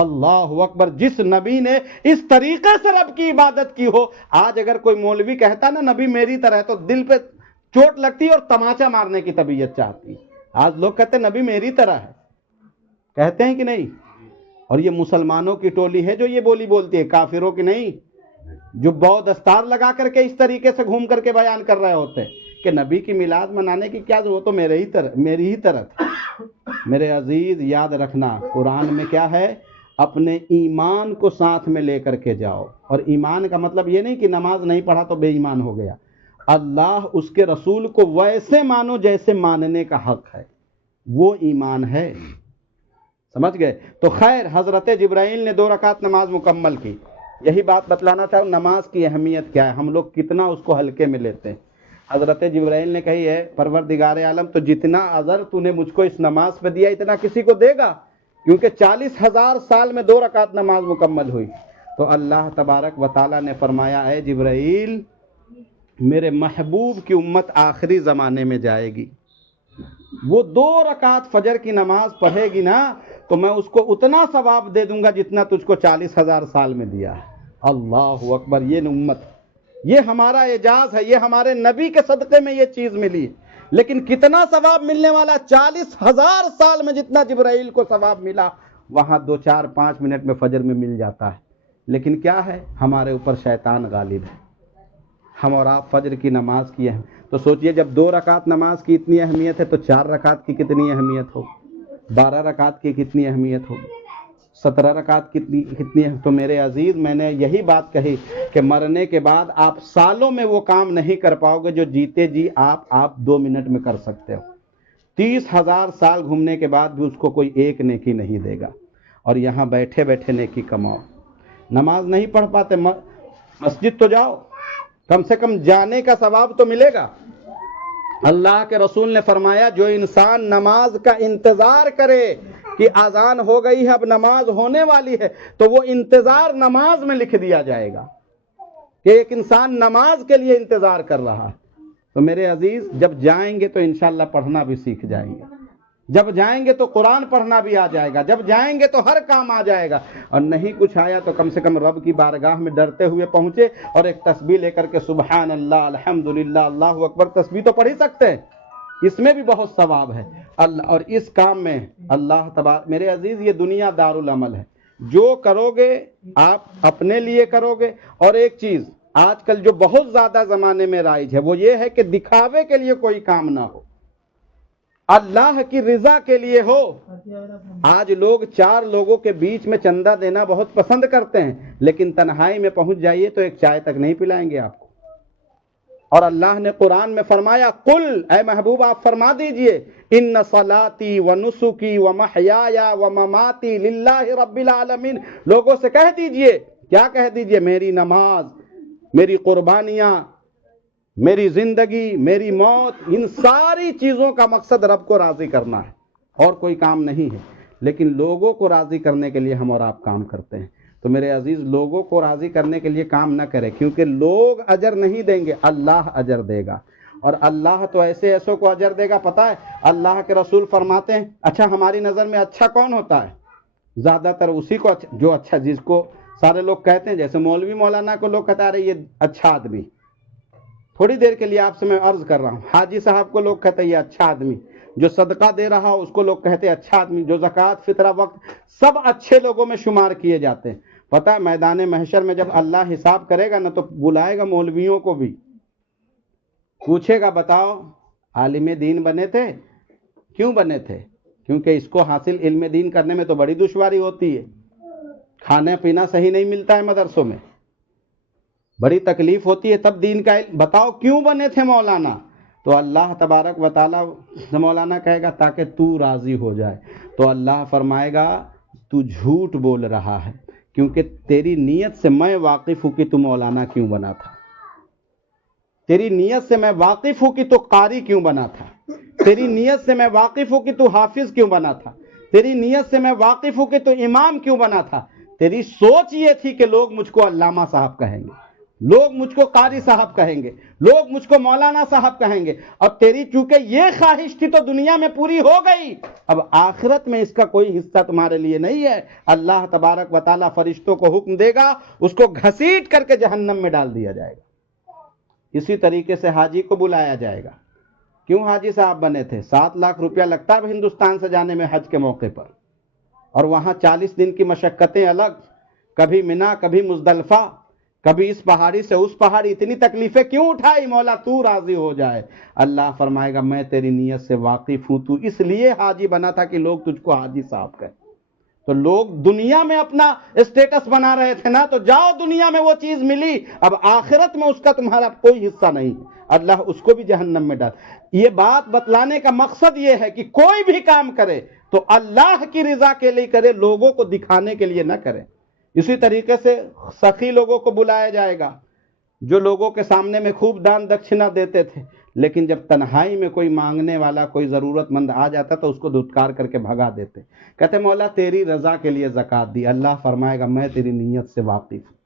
اللہ اکبر. جس نبی نے اس طریقے سے رب کی عبادت کی ہو. آج اگر کوئی مولوی کہتا نا نبی میری طرح ہے تو دل پہ چوٹ لگتی ہے اور تماچا مارنے کی طبیعت چاہتی. آج لوگ کہتے ہیں نبی میری طرح ہے، کہتے ہیں کہ نہیں؟ اور یہ مسلمانوں کی ٹولی ہے جو یہ بولی بولتی ہے، کافروں کی نہیں، جو بو دستار لگا کر کے اس طریقے سے گھوم کر کے بیان کر رہے ہوتے ہیں کہ نبی کی میلاد منانے کی کیا ضرورت، تو میری ہی طرح تھی. میرے عزیز یاد رکھنا قرآن میں کیا ہے، اپنے ایمان کو ساتھ میں لے کر کے جاؤ. اور ایمان کا مطلب یہ نہیں کہ نماز نہیں پڑھا تو بے ایمان ہو گیا. اللہ اس کے رسول کو ویسے مانو جیسے ماننے کا حق ہے، وہ ایمان ہے. سمجھ گئے؟ تو خیر حضرت جبرائیل نے 2 رکعت نماز مکمل کی. یہی بات بتلانا چاہوں نماز کی اہمیت کیا ہے، ہم لوگ کتنا اس کو ہلکے میں لیتے ہیں. حضرت جبرائیل نے کہی ہے پروردگار عالم تو جتنا اجر تو نے مجھ کو اس نماز پہ دیا اتنا کسی کو دے گا، کیونکہ 40,000 سال میں 2 رکعت نماز مکمل ہوئی. تو اللہ تبارک و تعالیٰ نے فرمایا اے جبرائیل میرے محبوب کی امت آخری زمانے میں جائے گی، وہ 2 رکعت فجر کی نماز پڑھے گی نا تو میں اس کو اتنا ثواب دے دوں گا جتنا تجھ کو 40,000 سال میں دیا ہے. اللہ اکبر. یہ امت، یہ ہمارا اعجاز ہے، یہ ہمارے نبی کے صدقے میں یہ چیز ملی. لیکن کتنا ثواب ملنے والا، 40,000 سال میں جتنا جبرائیل کو ثواب ملا وہاں 2 4 5 منٹ میں فجر میں مل جاتا ہے. لیکن کیا ہے، ہمارے اوپر شیطان غالب ہے. ہم اور آپ فجر کی نماز کی ہے تو سوچئے جب 2 رکعت نماز کی اتنی اہمیت ہے تو 4 رکعت کی کتنی اہمیت ہو، 12 رکعت کی کتنی اہمیت ہوگی، 17 رکعت کتنی ہے. تو میرے عزیز میں نے یہی بات کہی کہ مرنے کے بعد آپ سالوں میں وہ کام نہیں کر پاؤ گے جو جیتے جی آپ 2 منٹ میں کر سکتے ہو. 30,000 سال گھومنے کے بعد بھی اس کو کوئی ایک نیکی نہیں دے گا. اور یہاں بیٹھے بیٹھے نیکی کماؤ. نماز نہیں پڑھ پاتے مسجد تو جاؤ، کم سے کم جانے کا ثواب تو ملے گا. اللہ کے رسول نے فرمایا جو انسان نماز کا انتظار کرے کہ اذان ہو گئی ہے اب نماز ہونے والی ہے تو وہ انتظار نماز میں لکھ دیا جائے گا کہ ایک انسان نماز کے لیے انتظار کر رہا ہے. تو میرے عزیز جب جائیں گے تو انشاءاللہ پڑھنا بھی سیکھ جائیں گے، جب جائیں گے تو قرآن پڑھنا بھی آ جائے گا، جب جائیں گے تو ہر کام آ جائے گا. اور نہیں کچھ آیا تو کم سے کم رب کی بارگاہ میں ڈرتے ہوئے پہنچے اور ایک تسبیح لے کر کے سبحان اللہ الحمدللہ اللہ اکبر تسبیح تو پڑھ ہی سکتے ہیں. اس میں بھی بہت ثواب ہے اللہ، اور اس کام میں اللہ تبارک، میرے عزیز یہ دنیا دارالعمل ہے، جو کرو گے آپ اپنے لیے کرو گے۔ اور ایک چیز آج کل جو بہت زیادہ زمانے میں رائج ہے وہ یہ ہے کہ دکھاوے کے لیے کوئی کام نہ ہو، اللہ کی رضا کے لیے ہو۔ آج لوگ چار لوگوں کے بیچ میں چندہ دینا بہت پسند کرتے ہیں، لیکن تنہائی میں پہنچ جائیے تو ایک چائے تک نہیں پلائیں گے آپ کو۔ اور اللہ نے قرآن میں فرمایا، قل، اے محبوب آپ فرما دیجئے، ان صلاتی و نسکی و محیایا و مماتی للہ رب العالمین، لوگوں سے کہہ دیجئے، کیا کہہ دیجئے؟ میری نماز، میری قربانیاں، میری زندگی، میری موت، ان ساری چیزوں کا مقصد رب کو راضی کرنا ہے، اور کوئی کام نہیں ہے۔ لیکن لوگوں کو راضی کرنے کے لیے ہم اور آپ کام کرتے ہیں۔ تو میرے عزیز، لوگوں کو راضی کرنے کے لیے کام نہ کرے، کیونکہ لوگ اجر نہیں دیں گے، اللہ اجر دے گا۔ اور اللہ تو ایسے ایسوں کو اجر دے گا، پتہ ہے اللہ کے رسول فرماتے ہیں، اچھا ہماری نظر میں اچھا کون ہوتا ہے؟ زیادہ تر اسی کو جو اچھا، جس کو سارے لوگ کہتے ہیں، جیسے مولوی مولانا کو لوگ کہتے ہیں یہ اچھا آدمی۔ تھوڑی دیر کے لیے آپ سے میں عرض کر رہا ہوں، حاجی صاحب کو لوگ کہتے ہیں یہ اچھا آدمی، جو صدقہ دے رہا ہو اس کو لوگ کہتے ہیں اچھا آدمی، جو زکوٰۃ فطرہ وقت، سب اچھے لوگوں میں شمار کیے جاتے ہیں۔ پتہ ہے میدان محشر میں جب اللہ حساب کرے گا نا تو بلائے گا مولویوں کو بھی، پوچھے گا بتاؤ عالم دین بنے تھے؟ کیوں بنے تھے؟ کیونکہ اس کو حاصل علم دین کرنے میں تو بڑی دشواری ہوتی ہے، کھانا پینا صحیح نہیں ملتا ہے مدرسوں میں، بڑی تکلیف ہوتی ہے، تب دین کا علم، بتاؤ کیوں بنے تھے مولانا؟ تو اللہ تبارک و تعالیٰ مولانا کہے گا تاکہ تو راضی ہو جائے۔ تو اللہ فرمائے گا تو جھوٹ بول رہا ہے، کیونکہ تیری نیت سے میں واقف ہوں کہ تو مولانا کیوں بنا تھا، تیری نیت سے میں واقف ہوں کہ تو قاری کیوں بنا تھا، تیری نیت سے میں واقف ہوں کہ تو حافظ کیوں بنا تھا، تیری نیت سے میں واقف ہوں کہ تو امام کیوں بنا تھا۔ تیری سوچ یہ تھی کہ لوگ مجھ کو علامہ صاحب کہیں گے، لوگ مجھ کو قاری صاحب کہیں گے، لوگ مجھ کو مولانا صاحب کہیں گے، اور تیری چونکہ یہ خواہش تھی تو دنیا میں پوری ہو گئی، اب آخرت میں اس کا کوئی حصہ تمہارے لیے نہیں ہے۔ اللہ تبارک و تعالیٰ فرشتوں کو حکم دے گا، اس کو گھسیٹ کر کے جہنم میں ڈال دیا جائے گا۔ اسی طریقے سے حاجی کو بلایا جائے گا، کیوں حاجی صاحب بنے تھے؟ 7 لاکھ روپیہ لگتا ہے ہندوستان سے جانے میں حج کے موقع پر، اور وہاں 40 دن کی مشقتیں الگ، کبھی منا، کبھی مزدلفہ، کبھی اس پہاڑی سے اس پہاڑی، اتنی تکلیفیں کیوں اٹھائی؟ مولا تو راضی ہو جائے۔ اللہ فرمائے گا میں تیری نیت سے واقف ہوں، تو اس لیے حاجی بنا تھا کہ لوگ تجھ کو حاجی صاحب کہیں۔ تو لوگ دنیا میں اپنا اسٹیٹس بنا رہے تھے نا، تو جاؤ دنیا میں وہ چیز ملی، اب آخرت میں اس کا تمہارا کوئی حصہ نہیں، اللہ اس کو بھی جہنم میں ڈال۔ یہ بات بتلانے کا مقصد یہ ہے کہ کوئی بھی کام کرے تو اللہ کی رضا کے لیے کرے، لوگوں کو دکھانے کے لیے نہ کرے۔ اسی طریقے سے سخی لوگوں کو بلایا جائے گا، جو لوگوں کے سامنے میں خوب دان دکشنہ دیتے تھے، لیکن جب تنہائی میں کوئی مانگنے والا، کوئی ضرورت مند آ جاتا تو اس کو دھتکار کر کے بھگا دیتے، کہتے مولا تیری رضا کے لیے زکوٰۃ دی۔ اللہ فرمائے گا میں تیری نیت سے واقف ہوں،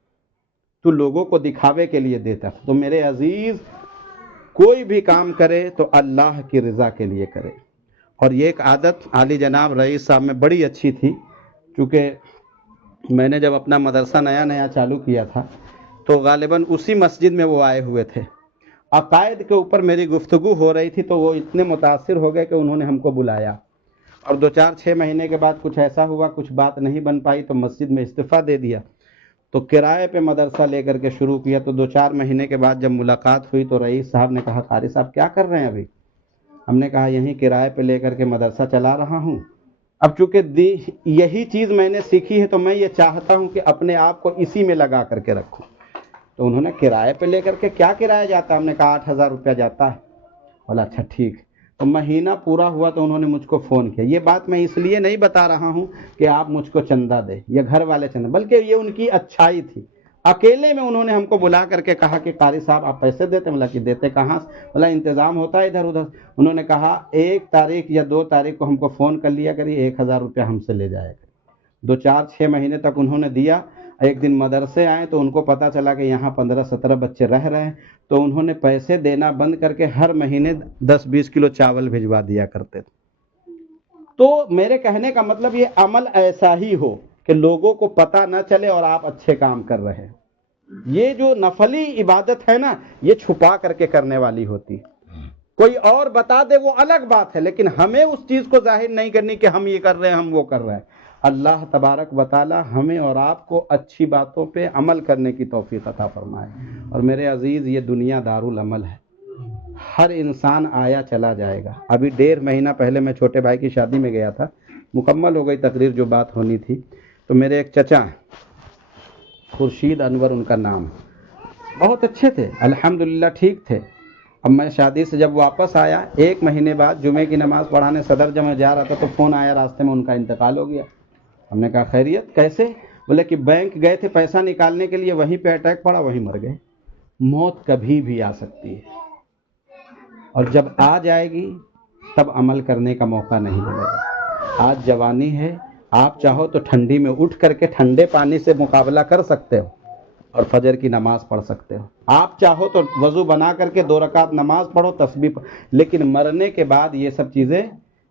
تو لوگوں کو دکھاوے کے لیے دیتا۔ تو میرے عزیز، کوئی بھی کام کرے تو اللہ کی رضا کے لیے کرے۔ اور یہ ایک عادت عالی جناب رئیس صاحب میں بڑی اچھی تھی، چونکہ میں نے جب اپنا مدرسہ نیا نیا چالو کیا تھا تو غالباً اسی مسجد میں وہ آئے ہوئے تھے، عقائد کے اوپر میری گفتگو ہو رہی تھی، تو وہ اتنے متاثر ہو گئے کہ انہوں نے ہم کو بلایا، اور 2-4-6 مہینے کے بعد کچھ ایسا ہوا، کچھ بات نہیں بن پائی تو مسجد میں استعفیٰ دے دیا، تو کرائے پہ مدرسہ لے کر کے شروع کیا۔ تو 2-4 مہینے کے بعد جب ملاقات ہوئی تو رئیس صاحب نے کہا قاری صاحب کیا کر رہے ہیں ابھی؟ ہم نے کہا یہیں کرائے پہ لے کر کے مدرسہ چلا رہا ہوں۔ اب چونکہ یہی چیز میں نے سیکھی ہے تو میں یہ چاہتا ہوں کہ اپنے آپ کو اسی میں لگا کر کے رکھوں۔ تو انہوں نے کرائے پہ لے کر کے کیا کرایہ جاتا ہے؟ ہم نے کہا 8,000 روپیہ جاتا ہے۔ بولا اچھا ٹھیک۔ تو مہینہ پورا ہوا تو انہوں نے مجھ کو فون کیا۔ یہ بات میں اس لیے نہیں بتا رہا ہوں کہ آپ مجھ کو چندہ دیں یا گھر والے چندہ، بلکہ یہ ان کی اچھائی تھی۔ اکیلے میں انہوں نے ہم کو بلا کر کے کہا کہ قاری صاحب آپ پیسے دیتے؟ بولا کہ دیتے کہاں سے؟ بولا انتظام ہوتا ہے ادھر ادھر۔ انہوں نے کہا 1 تاریخ یا 2 تاریخ کو ہم کو فون کر لیا کریے، 1,000 روپیہ ہم سے لے جائے گا۔ 2-4-6 مہینے تک انہوں نے دیا۔ ایک دن مدرسے آئے تو ان کو پتا چلا کہ یہاں 15-17 بچے رہ رہے ہیں، تو انہوں نے پیسے دینا بند کر کے ہر مہینے 10-20 کلو چاول بھجوا دیا کرتے تھے۔ تو میرے کہنے کا مطلب یہ عمل ایسا ہی ہو کہ لوگوں کو پتہ نہ چلے اور آپ اچھے کام کر رہے ہیں۔ یہ جو نفلی عبادت ہے نا، یہ چھپا کر کے کرنے والی ہوتی ہے۔ کوئی اور بتا دے وہ الگ بات ہے، لیکن ہمیں اس چیز کو ظاہر نہیں کرنی کہ ہم یہ کر رہے ہیں، ہم وہ کر رہے ہیں۔ اللہ تبارک و تعالی ہمیں اور آپ کو اچھی باتوں پہ عمل کرنے کی توفیق عطا فرمائے۔ اور میرے عزیز، یہ دنیا دارالعمل ہے، ہر انسان آیا چلا جائے گا۔ ابھی 1.5 مہینہ پہلے میں چھوٹے بھائی کی شادی میں گیا تھا، مکمل ہو گئی تقریر جو بات ہونی تھی، تو میرے ایک چچا ہیں، خورشید انور ان کا نام، بہت اچھے تھے، الحمدللہ ٹھیک تھے۔ اب میں شادی سے جب واپس آیا 1 مہینے بعد جمعے کی نماز پڑھانے صدر جمع جا رہا تھا تو فون آیا راستے میں ان کا انتقال ہو گیا۔ ہم نے کہا خیریت کیسے؟ بولے کہ بینک گئے تھے پیسہ نکالنے کے لیے، وہیں پہ اٹیک پڑا، وہیں مر گئے۔ موت کبھی بھی آ سکتی ہے، اور جب آ جائے گی تب عمل کرنے کا موقع نہیں ملے گا۔ آج جوانی ہے، آپ چاہو تو ٹھنڈی میں اٹھ کر کے ٹھنڈے پانی سے مقابلہ کر سکتے ہو اور فجر کی نماز پڑھ سکتے ہو۔ آپ چاہو تو وضو بنا کر کے 2 رکعت نماز پڑھو، تسبیح لیکن مرنے کے بعد یہ سب چیزیں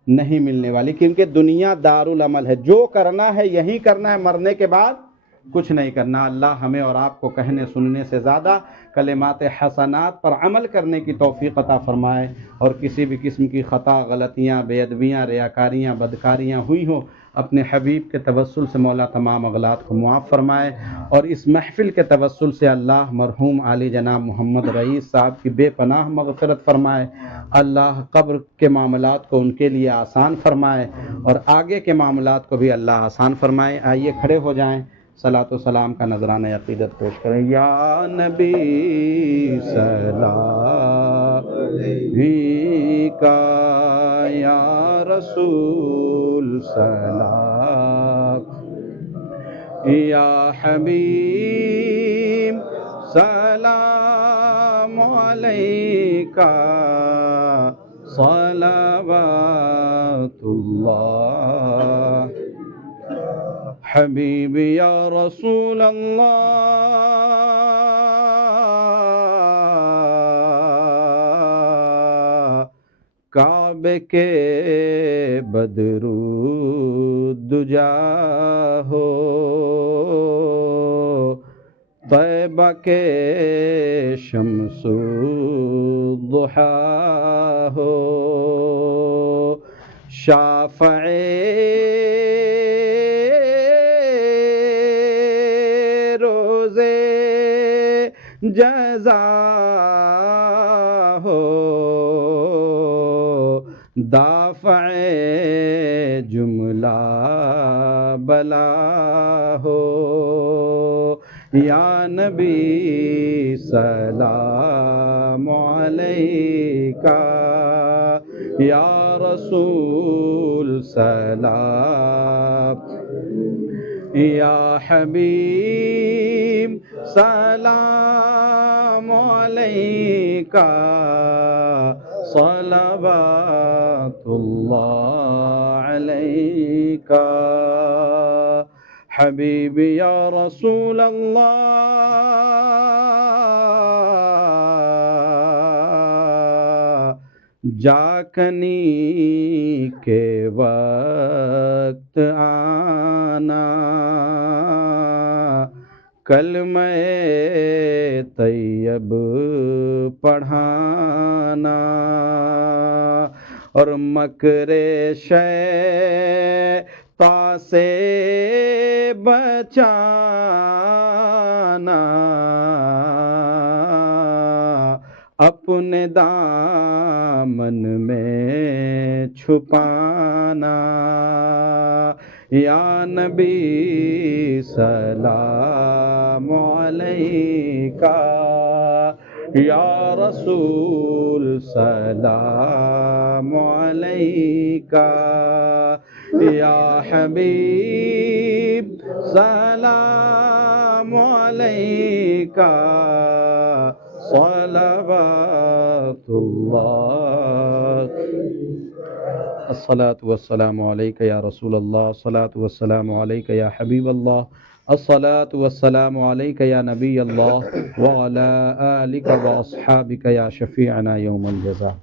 نہیں ملنے والی، کیونکہ دنیا دارالعمل ہے، جو کرنا ہے یہی کرنا ہے، مرنے کے بعد کچھ نہیں کرنا۔ اللہ ہمیں اور آپ کو کہنے سننے سے زیادہ کلمات حسنات پر عمل کرنے کی توفیق عطا فرمائے، اور کسی بھی قسم کی خطا، غلطیاں، بے ادبیاں، ریاکاریاں، بدکاریاں ہوئی ہوں، اپنے حبیب کے توسل سے مولا تمام اغلاط کو معاف فرمائے، اور اس محفل کے توسل سے اللہ مرحوم عالی جناب محمد رئیس صاحب کی بے پناہ مغفرت فرمائے، اللہ قبر کے معاملات کو ان کے لیے آسان فرمائے، اور آگے کے معاملات کو بھی اللہ آسان فرمائے۔ آئیے کھڑے ہو جائیں، صلاۃ و سلام کا نذرانہ عقیدت پیش کریں۔ یا نبی سلام علیکہ، یا رسول سلام، یا حبیب سلام علیکہ، صلوات اللہ، حبیب یا رسول اللہ، کعبے کے بدرو دجا ہو، طیبہ کے شمس الضحیٰ ہو، شافع روزے جزا ہو، دافع جملہ بلا ہو، یا نبی سلام علیکہ، یا رسول سلام، یا حبیب سلام علیکہ، صلوات اللہ علیکہ، حبیب یا رسول اللہ، جاکنی کے وقت آنا، کلمہ طیب پڑھانا، اور مکر شیطان سے بچانا، اپنے دامن میں چھپانا، یا نبی سلام علیکہ، یا رسول سلام علیکہ، یا حبیب سلام علیکہ، صلوات اللہ، الصلاة والسلام علیکہ یا رسول اللہ، الصلاة والسلام علیکہ یا حبیب اللہ، الصلاة والسلام علیکہ یا نبی اللہ، وعلی آلک واصحابک یا شفیعنا یوم الجزاء۔